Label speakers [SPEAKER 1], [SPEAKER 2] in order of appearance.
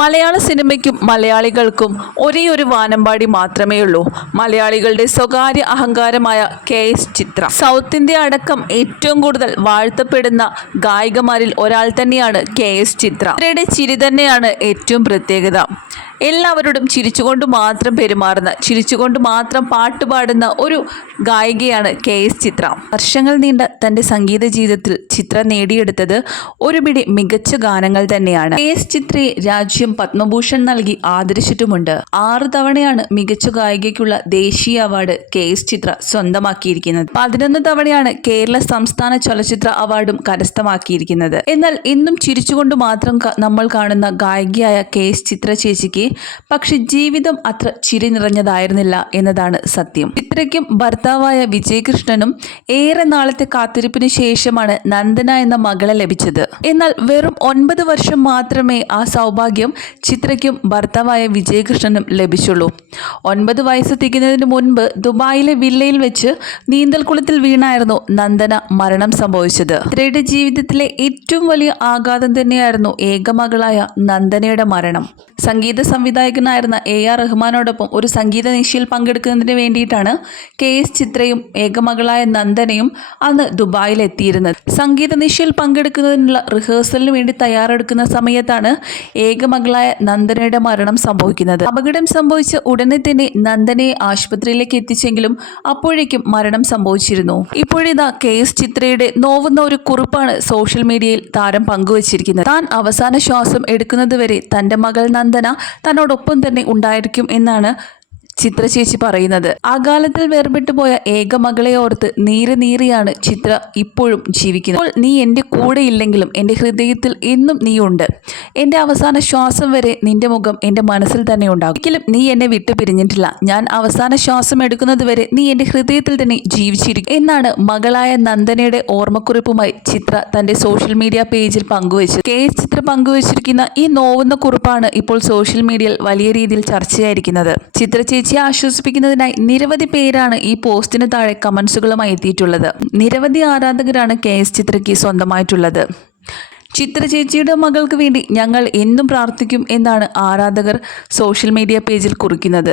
[SPEAKER 1] മലയാള സിനിമയ്ക്കും മലയാളികൾക്കും ഒരേ ഒരു വാനമ്പാടി മാത്രമേ ഉള്ളൂ. മലയാളികളുടെ സ്വകാര്യ അഹങ്കാരമായ K S Chithra. South India അടക്കം ഏറ്റവും കൂടുതൽ വാഴ്ത്തപ്പെടുന്ന ഗായികമാരിൽ ഒരാൾ തന്നെയാണ് കെ എസ് ചിത്ര. ചിത്രയുടെ ചിരി തന്നെയാണ് ഏറ്റവും പ്രത്യേകത. എല്ലാവരോടും ചിരിച്ചുകൊണ്ട് മാത്രം പെരുമാറുന്ന ചിരിച്ചുകൊണ്ട് മാത്രം പാട്ടുപാടുന്ന ഒരു ഗായികയാണ് കെ എസ് ചിത്ര. വർഷങ്ങൾ നീണ്ട തന്റെ സംഗീത ജീവിതത്തിൽ ചിത്ര നേടിയെടുത്തത് ഒരുപിടി മികച്ച ഗാനങ്ങൾ തന്നെയാണ്. കെ എസ് ചിത്രയെ രാജ്യം പത്മഭൂഷൺ നൽകി ആദരിച്ചിട്ടുമുണ്ട്. ആറ് തവണയാണ് മികച്ച ഗായികയ്ക്കുള്ള ദേശീയ അവാർഡ് കെ എസ് ചിത്ര സ്വന്തമാക്കിയിരിക്കുന്നത്. പതിനൊന്ന് തവണയാണ് കേരള സംസ്ഥാന ചലച്ചിത്ര അവാർഡും കരസ്ഥമാക്കിയിരിക്കുന്നത്. എന്നാൽ ഇന്നും ചിരിച്ചുകൊണ്ട് മാത്രം നമ്മൾ കാണുന്ന ഗായികയായ കെ എസ് ചിത്ര ചേച്ചിക്ക് പക്ഷെ ജീവിതം അത്ര ചിരി നിറഞ്ഞതായിരുന്നില്ല എന്നതാണ് സത്യം. ചിത്രയ്ക്കും ഭർത്താവായ വിജയകൃഷ്ണനും ഏറെ നാളത്തെ കാത്തിരിപ്പിന് ശേഷമാണ് നന്ദന എന്ന മകളെ ലഭിച്ചത്. എന്നാൽ വെറും ഒൻപത് വർഷം മാത്രമേ ആ സൗഭാഗ്യം ചിത്രയ്ക്കും ഭർത്താവായ വിജയകൃഷ്ണനും ലഭിച്ചുള്ളൂ. ഒൻപത് വയസ്സ് തികഞ്ഞതിന് മുൻപ് ദുബായിലെ വില്ലയിൽ വെച്ച് നീന്തൽക്കുളത്തിൽ വീണായിരുന്നു നന്ദന മരണം സംഭവിച്ചത്. ചിത്രയുടെ ജീവിതത്തിലെ ഏറ്റവും വലിയ ആഘാതം തന്നെയായിരുന്നു ഏകമകളായ നന്ദനയുടെ മരണം. സംഗീത സംവിധായകനായിരുന്ന എ ആർ റഹ്മാനോടൊപ്പം ഒരു സംഗീത നിശയിൽ പങ്കെടുക്കുന്നതിന് വേണ്ടിയിട്ടാണ് കെ എസ് ചിത്രയും ഏകമകളായ നന്ദനയും അന്ന് ദുബായിൽ എത്തിയിരുന്നത് സംഗീത നിശയിൽ പങ്കെടുക്കുന്നതിനുള്ള റിഹേഴ്സലിന് വേണ്ടി തയ്യാറെടുക്കുന്ന സമയത്താണ് ഏകമകളായ നന്ദനയുടെ മരണം സംഭവിക്കുന്നത്. അപകടം സംഭവിച്ച ഉടനെ തന്നെ നന്ദനയെ ആശുപത്രിയിലേക്ക് എത്തിച്ചെങ്കിലും അപ്പോഴേക്കും മരണം സംഭവിച്ചിരുന്നു. ഇപ്പോഴിതാ കെ എസ് ചിത്രയുടെ നോവുന്ന ഒരു കുറിപ്പാണ് സോഷ്യൽ മീഡിയയിൽ താരം പങ്കുവച്ചിരിക്കുന്നത്. താൻ അവസാന ശ്വാസം എടുക്കുന്നതുവരെ തന്റെ മകൾ നന്ദന തന്നോടൊപ്പം തന്നെ ഉണ്ടായിരിക്കും എന്നാണ് ചിത്ര ചേച്ചി പറയുന്നത്. അകാലത്തിൽ വേർപെട്ടു പോയ ഏക മകളെ ഓർത്ത് നീറി നീറിയാണ് ചിത്ര ഇപ്പോഴും ജീവിക്കുന്നത്. അപ്പോൾ നീ എന്റെ കൂടെ ഇല്ലെങ്കിലും എന്റെ ഹൃദയത്തിൽ എന്നും നീയുണ്ട് എന്റെ അവസാന ശ്വാസം വരെ നിന്റെ മുഖം എന്റെ മനസ്സിൽ തന്നെ ഉണ്ടാകും. ഒരിക്കലും നീ എന്നെ വിട്ടു പിരിഞ്ഞിട്ടില്ല. ഞാൻ അവസാന ശ്വാസം എടുക്കുന്നത് വരെ നീ എന്റെ ഹൃദയത്തിൽ തന്നെ ജീവിച്ചിരിക്കും. എന്നാണ് മകളായ നന്ദനയുടെ ഓർമ്മക്കുറിപ്പുമായി ചിത്ര തന്റെ സോഷ്യൽ മീഡിയ പേജിൽ പങ്കുവച്ചത്. കെ ചിത്ര പങ്കുവച്ചിരിക്കുന്ന ഈ നോവുന്ന കുറിപ്പാണ് ഇപ്പോൾ സോഷ്യൽ മീഡിയയിൽ വലിയ രീതിയിൽ ചർച്ചയായിരിക്കുന്നത്. ചിത്ര ചേച്ചിയെ ആശ്വസിപ്പിക്കുന്നതിനായി നിരവധി പേരാണ് ഈ പോസ്റ്റിന് താഴെ കമൻസുകളുമായി എത്തിയിട്ടുള്ളത്. നിരവധി ആരാധകരാണ് കെ എസ് ചിത്രയ്ക്ക് സ്വന്തമായിട്ടുള്ളത്. ചിത്ര ചേച്ചിയുടെ മകൾക്ക് വേണ്ടി ഞങ്ങൾ എന്നും പ്രാർത്ഥിക്കും എന്നാണ് ആരാധകർ സോഷ്യൽ മീഡിയ പേജിൽ കുറിക്കുന്നത്.